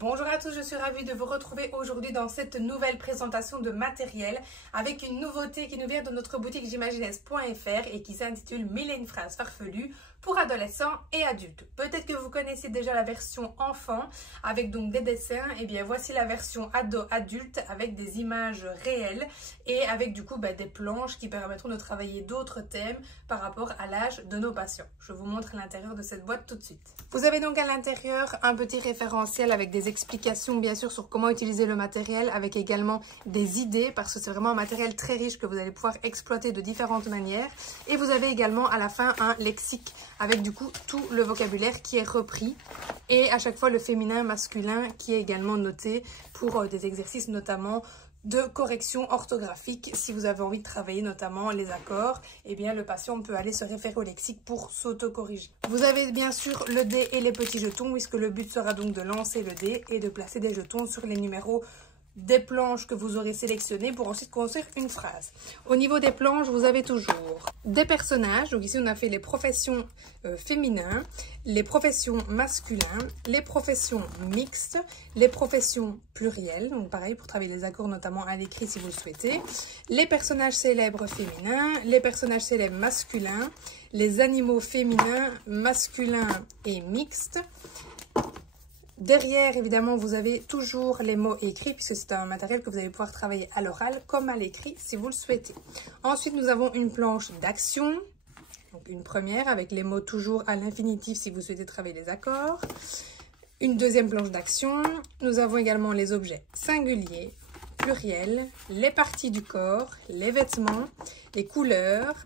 Bonjour à tous, je suis ravie de vous retrouver aujourd'hui dans cette nouvelle présentation de matériel avec une nouveauté qui nous vient de notre boutique j'imaginesse.fr et qui s'intitule 1001 phrases farfelues pour adolescents et adultes. Peut-être que vous connaissez déjà la version enfant avec donc des dessins, et bien voici la version ado-adulte avec des images réelles et avec du coup des planches qui permettront de travailler d'autres thèmes par rapport à l'âge de nos patients. Je vous montre l'intérieur de cette boîte tout de suite. Vous avez donc à l'intérieur un petit référentiel avec des explications bien sûr sur comment utiliser le matériel, avec également des idées parce que c'est vraiment un matériel très riche que vous allez pouvoir exploiter de différentes manières. Et vous avez également à la fin un lexique avec du coup tout le vocabulaire qui est repris et à chaque fois le féminin, masculin qui est également noté pour des exercices notamment de correction orthographique. Si vous avez envie de travailler notamment les accords, eh bien le patient peut aller se référer au lexique pour s'auto-corriger. Vous avez bien sûr le dé et les petits jetons puisque le but sera donc de lancer le dé et de placer des jetons sur les numéros des planches que vous aurez sélectionnées pour ensuite construire une phrase. Au niveau des planches, vous avez toujours des personnages. Donc ici, on a fait les professions féminines, les professions masculines, les professions mixtes, les professions plurielles. Donc pareil, pour travailler les accords, notamment à l'écrit si vous le souhaitez. Les personnages célèbres féminins, les personnages célèbres masculins, les animaux féminins, masculins et mixtes. Derrière, évidemment, vous avez toujours les mots écrits puisque c'est un matériel que vous allez pouvoir travailler à l'oral comme à l'écrit si vous le souhaitez. Ensuite, nous avons une planche d'action, donc une première avec les mots toujours à l'infinitif si vous souhaitez travailler les accords. Une deuxième planche d'action. Nous avons également les objets singuliers, pluriels, les parties du corps, les vêtements, les couleurs,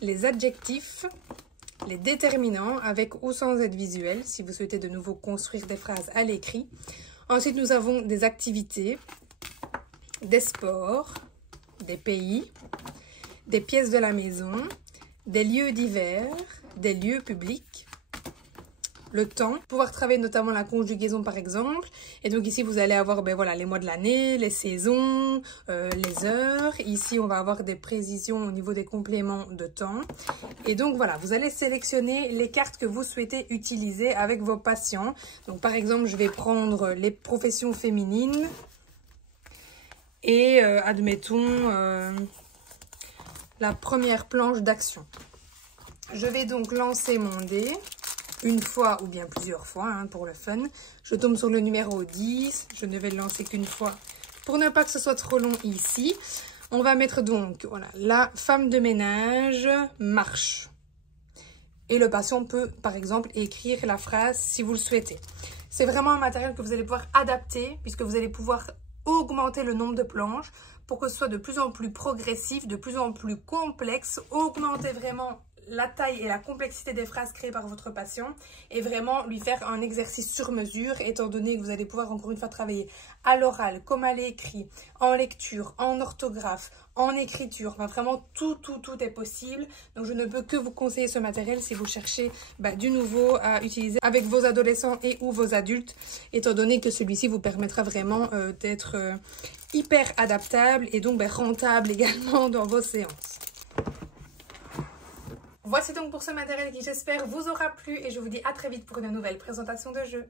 les adjectifs, les déterminants avec ou sans aide visuelle si vous souhaitez de nouveau construire des phrases à l'écrit. Ensuite, nous avons des activités, des sports, des pays, des pièces de la maison, des lieux divers, des lieux publics, le temps, pouvoir travailler notamment la conjugaison par exemple. Et donc ici vous allez avoir voilà, les mois de l'année, les saisons, les heures. Ici on va avoir des précisions au niveau des compléments de temps. Et donc voilà, vous allez sélectionner les cartes que vous souhaitez utiliser avec vos patients. Donc par exemple je vais prendre les professions féminines et admettons la première planche d'action. Je vais donc lancer mon dé. Une fois ou bien plusieurs fois pour le fun. Je tombe sur le numéro 10. Je ne vais le lancer qu'une fois pour ne pas que ce soit trop long ici. On va mettre donc voilà, la femme de ménage marche. Et le patient peut par exemple écrire la phrase si vous le souhaitez. C'est vraiment un matériel que vous allez pouvoir adapter puisque vous allez pouvoir augmenter le nombre de planches pour que ce soit de plus en plus progressif, de plus en plus complexe, augmenter vraiment la taille et la complexité des phrases créées par votre patient et vraiment lui faire un exercice sur mesure étant donné que vous allez pouvoir encore une fois travailler à l'oral comme à l'écrit, en lecture, en orthographe, en écriture, enfin vraiment tout est possible. Donc je ne peux que vous conseiller ce matériel si vous cherchez du nouveau à utiliser avec vos adolescents et ou vos adultes, étant donné que celui-ci vous permettra vraiment d'être hyper adaptable et donc rentable également dans vos séances. Voici donc pour ce matériel qui j'espère vous aura plu et je vous dis à très vite pour une nouvelle présentation de jeu.